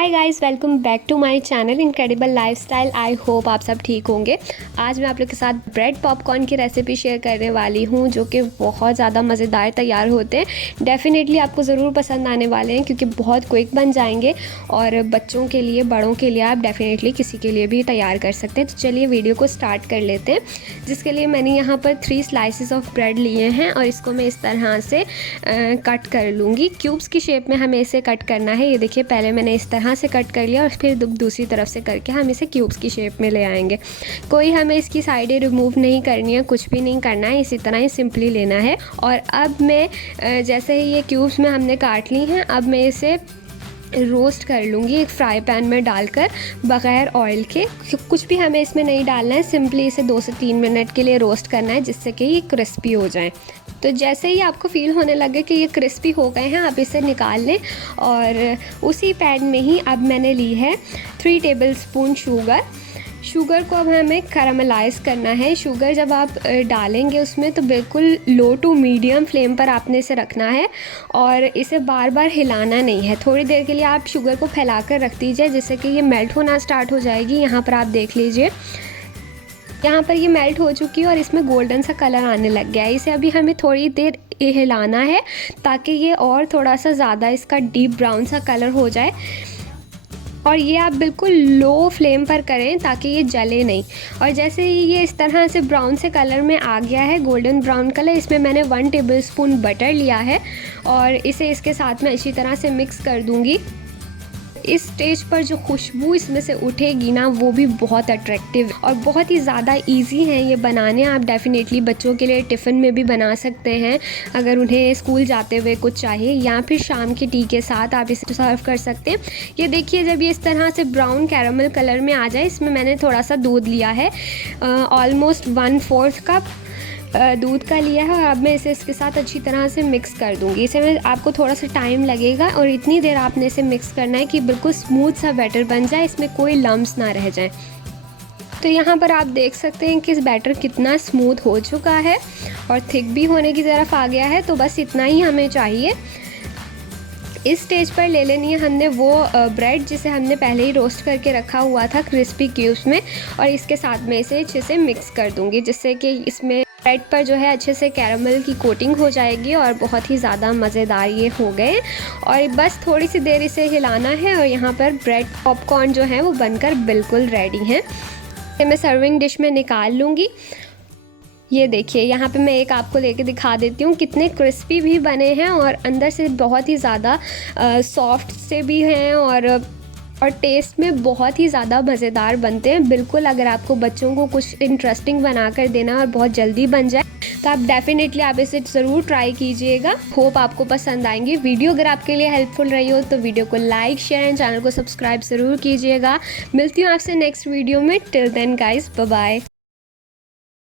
Hi guys, welcome back to my channel incredible lifestyle. I hope आप सब ठीक होंगे। आज मैं आप लोग के साथ ब्रेड पॉपकॉर्न की रेसिपी शेयर करने वाली हूँ, जो कि बहुत ज़्यादा मज़ेदार तैयार होते हैं। डेफिनेटली आपको ज़रूर पसंद आने वाले हैं क्योंकि बहुत क्विक बन जाएंगे और बच्चों के लिए, बड़ों के लिए, आप डेफिनेटली किसी के लिए भी तैयार कर सकते हैं। तो चलिए वीडियो को स्टार्ट कर लेते हैं। जिसके लिए मैंने यहाँ पर 3 स्लाइसेस ऑफ ब्रेड लिए हैं और इसको मैं इस तरह से कट कर लूँगी। क्यूब्स की शेप में हमें इसे कट करना है। ये देखिए, पहले मैंने इस तरह से कट कर लिया और फिर दूसरी तरफ से करके हम इसे क्यूब्स की शेप में ले आएंगे। कोई हमें इसकी साइडें रिमूव नहीं करनी है, कुछ भी नहीं करना है, इसी तरह ही सिंपली लेना है। और अब मैं जैसे ही ये क्यूब्स में हमने काट ली हैं, अब मैं इसे रोस्ट कर लूँगी एक फ्राई पैन में डालकर, बग़ैर ऑयल के। कुछ भी हमें इसमें नहीं डालना है, सिंपली इसे 2 से 3 मिनट के लिए रोस्ट करना है, जिससे कि ये क्रिस्पी हो जाए। तो जैसे ही आपको फील होने लगे कि ये क्रिस्पी हो गए हैं, आप इसे निकाल लें। और उसी पैन में ही अब मैंने ली है 3 टेबलस्पून शुगर को अब हमें कैरामलाइज़ करना है। शुगर जब आप डालेंगे उसमें, तो बिल्कुल लो टू मीडियम फ्लेम पर आपने इसे रखना है और इसे बार बार हिलाना नहीं है। थोड़ी देर के लिए आप शुगर को फैलाकर रख दीजिए, जिससे कि ये मेल्ट होना स्टार्ट हो जाएगी। यहाँ पर आप देख लीजिए, यहाँ पर ये मेल्ट हो चुकी है और इसमें गोल्डन सा कलर आने लग गया है। इसे अभी हमें थोड़ी देर हिलाना है ताकि ये और थोड़ा सा ज़्यादा इसका डीप ब्राउन सा कलर हो जाए। और ये आप बिल्कुल लो फ्लेम पर करें ताकि ये जले नहीं। और जैसे ही ये इस तरह से ब्राउन से कलर में आ गया है, गोल्डन ब्राउन कलर, इसमें मैंने 1 टेबलस्पून बटर लिया है और इसे इसके साथ में अच्छी तरह से मिक्स कर दूंगी। इस स्टेज पर जो खुशबू इसमें से उठेगी ना, वो भी बहुत अट्रैक्टिव और बहुत ही ज़्यादा इजी है ये बनाने। आप डेफिनेटली बच्चों के लिए टिफ़िन में भी बना सकते हैं, अगर उन्हें स्कूल जाते हुए कुछ चाहिए, या फिर शाम की टी के साथ आप इसे सर्व कर सकते हैं। ये देखिए, जब ये इस तरह से ब्राउन कैरामल कलर में आ जाए, इसमें मैंने थोड़ा सा दूध लिया है, ऑलमोस्ट 1/4 कप दूध का लिया है। और अब मैं इसे इसके साथ अच्छी तरह से मिक्स कर दूंगी। इसे में आपको थोड़ा सा टाइम लगेगा और इतनी देर आपने इसे मिक्स करना है कि बिल्कुल स्मूथ सा बैटर बन जाए, इसमें कोई लम्प्स ना रह जाए। तो यहाँ पर आप देख सकते हैं कि इस बैटर कितना स्मूथ हो चुका है और थिक भी होने की तरफ आ गया है। तो बस इतना ही हमें चाहिए। इस स्टेज पर ले लेनी है हमने वो ब्रेड जिसे हमने पहले ही रोस्ट करके रखा हुआ था क्रिस्पी क्यूब्स में, और इसके साथ में इसे अच्छे से मिक्स कर दूंगी, जिससे कि इसमें ब्रेड पर जो है अच्छे से कैरामल की कोटिंग हो जाएगी और बहुत ही ज़्यादा मज़ेदार ये हो गए। और बस थोड़ी सी देर इसे हिलाना है और यहाँ पर ब्रेड पॉपकॉर्न जो है वो बनकर बिल्कुल रेडी हैं। मैं सर्विंग डिश में निकाल लूँगी। ये देखिए, यहाँ पे मैं एक आपको लेके दिखा देती हूँ, कितने क्रिस्पी भी बने हैं और अंदर से बहुत ही ज़्यादा सॉफ्ट से भी हैं और टेस्ट में बहुत ही ज़्यादा मज़ेदार बनते हैं। बिल्कुल, अगर आपको बच्चों को कुछ इंटरेस्टिंग बना कर देना और बहुत जल्दी बन जाए, तो आप डेफिनेटली आप इसे ज़रूर ट्राई कीजिएगा। होप आपको पसंद आएंगे। वीडियो अगर आपके लिए हेल्पफुल रही हो तो वीडियो को लाइक, शेयर एंड चैनल को सब्सक्राइब ज़रूर कीजिएगा। मिलती हूँ आपसे नेक्स्ट वीडियो में। Till then guys, bye bye.